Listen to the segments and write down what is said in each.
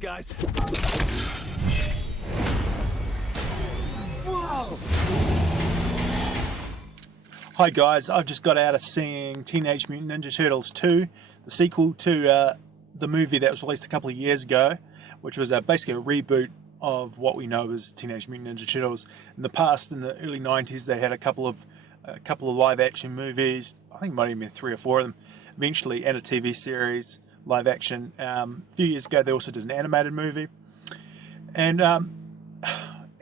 guys. Whoa! Hi guys, I've just got out of seeing Teenage Mutant Ninja Turtles 2, the sequel to the movie that was released a couple of years ago, which was basically a reboot of what we know as Teenage Mutant Ninja Turtles. In the past, in the early 90s, they had a couple of live action movies. I think it might even be 3 or 4 of them eventually, and a TV series, live action. A few years ago, they also did an animated movie. And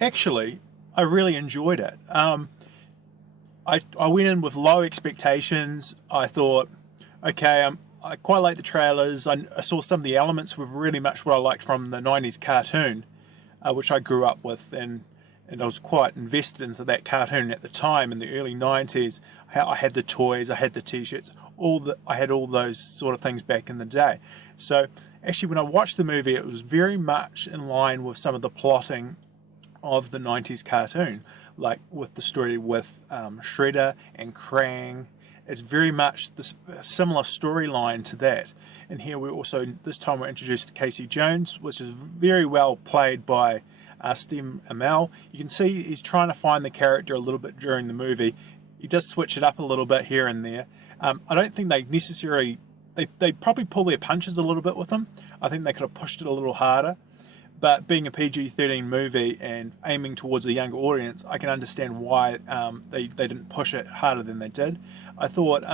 actually, I really enjoyed it. I went in with low expectations. I thought, okay, I quite like the trailers. I saw some of the elements were really much what I liked from the 90s cartoon, which I grew up with, and I was quite invested into that cartoon at the time in the early 90s. I had the toys, I had the t-shirts, I had all those sort of things back in the day. So actually when I watched the movie, it was very much in line with some of the plotting of the 90s cartoon, like with the story with Shredder and Krang. It's very much this similar storyline to that. And here we're also, this time we're introduced to Casey Jones, which is very well played by Steve Amell. You can see he's trying to find the character a little bit during the movie. He does switch it up a little bit here and there. I don't think they necessarily, they probably pull their punches a little bit with him. I think they could have pushed it a little harder. But being a PG-13 movie and aiming towards a younger audience, I can understand why they didn't push it harder than they did. I thought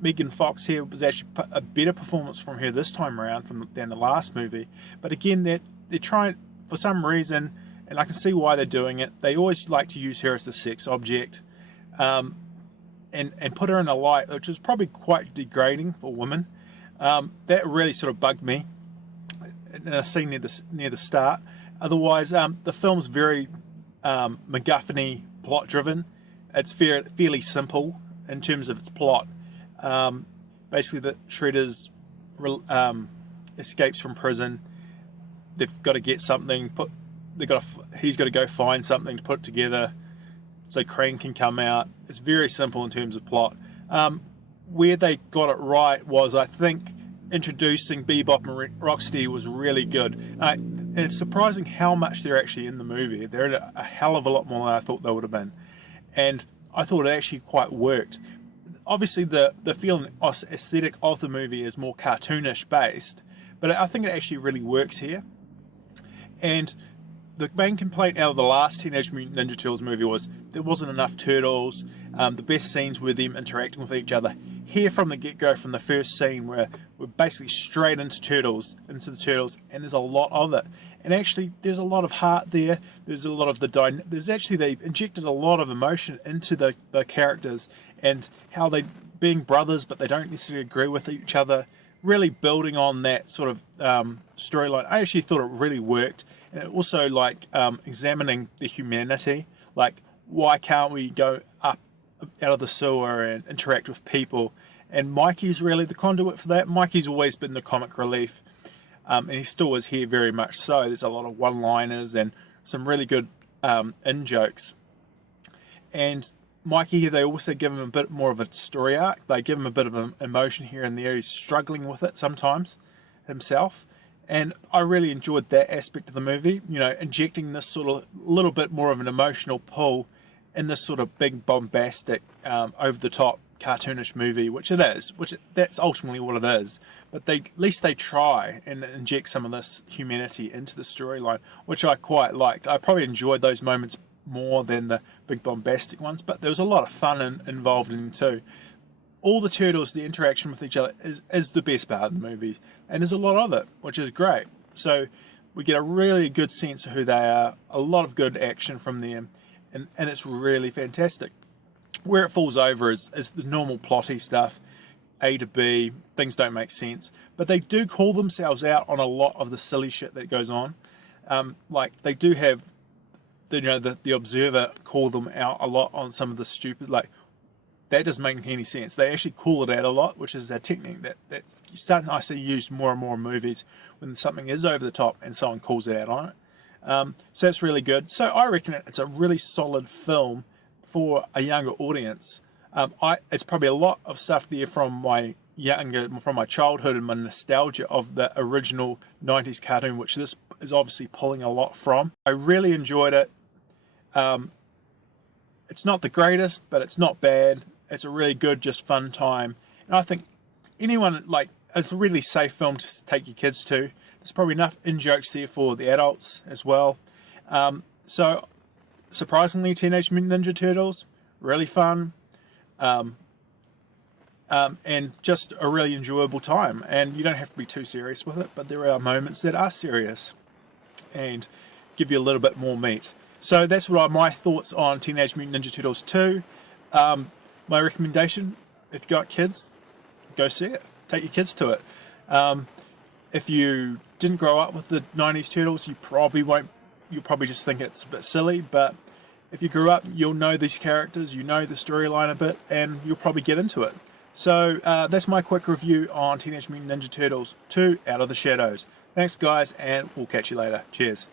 Megan Fox here was actually a better performance from her this time around than the last movie. But again, they're trying, for some reason, and I can see why they're doing it, they always like to use her as the sex object and put her in a light which is probably quite degrading for women. That really sort of bugged me in a scene near the start. Otherwise, the film's very MacGuffin-y, plot driven. It's fairly simple in terms of its plot. Basically, the Shredder's escapes from prison. They've got to get something. He's got to go find something to put together so Krang can come out. It's very simple in terms of plot. Where they got it right was, I think, introducing Bebop and Rocksteady was really good. And it's surprising how much they're actually in the movie. They're in a hell of a lot more than I thought they would have been. And I thought it actually quite worked. Obviously, the feeling aesthetic of the movie is more cartoonish based, but I think it actually really works here. And the main complaint out of the last Teenage Mutant Ninja Turtles movie was there wasn't enough turtles. The best scenes were them interacting with each other. Here from the get-go, from the first scene, we're basically straight into the turtles, and there's a lot of it. And actually, there's a lot of heart there. There's a lot of they injected a lot of emotion into the characters and how they being brothers, but they don't necessarily agree with each other. Really building on that sort of storyline. I actually thought it really worked, and it also like examining the humanity, like why can't we go up out of the sewer and interact with people? And Mikey's really the conduit for that. Mikey's always been the comic relief, and he still is here very much so. There's a lot of one-liners and some really good in-jokes. And Mikey here, they also give him a bit more of a story arc. They give him a bit of an emotion here and there. He's struggling with it sometimes himself. And I really enjoyed that aspect of the movie, you know, injecting this sort of little bit more of an emotional pull in this sort of big, bombastic, over-the-top, cartoonish movie, which it is, that's ultimately what it is. But at least they try and inject some of this humanity into the storyline, which I quite liked. I probably enjoyed those moments more than the big bombastic ones, but there was a lot of fun involved in them too. All the turtles, the interaction with each other is the best part of the movie, and there's a lot of it, which is great. So we get a really good sense of who they are, a lot of good action from them, and it's really fantastic. Where it falls over is the normal plotty stuff, A to B, things don't make sense, but they do call themselves out on a lot of the silly shit that goes on. Like they do have, the Observer call them out a lot on some of the stupid, like that doesn't make any sense. They actually call it out a lot, which is a technique that's starting I see used more and more in movies when something is over the top and someone calls it out on it. So that's really good. So I reckon it's a really solid film for a younger audience. It's probably a lot of stuff there from my childhood and my nostalgia of the original 90s cartoon, which this is obviously pulling a lot from. I really enjoyed it. It's not the greatest, but it's not bad. It's a really good, just fun time. And I think anyone, like, it's a really safe film to take your kids to. There's probably enough in-jokes there for the adults as well. So, surprisingly, Teenage Mutant Ninja Turtles, really fun. And just a really enjoyable time. And you don't have to be too serious with it, but there are moments that are serious and give you a little bit more meat. So that's what are my thoughts on Teenage Mutant Ninja Turtles 2. My recommendation, if you've got kids, go see it. Take your kids to it. If you didn't grow up with the 90s Turtles, you probably won't. You'll probably just think it's a bit silly, but if you grew up, you'll know these characters, you know the storyline a bit, and you'll probably get into it. So that's my quick review on Teenage Mutant Ninja Turtles 2 Out of the Shadows. Thanks guys, and we'll catch you later. Cheers.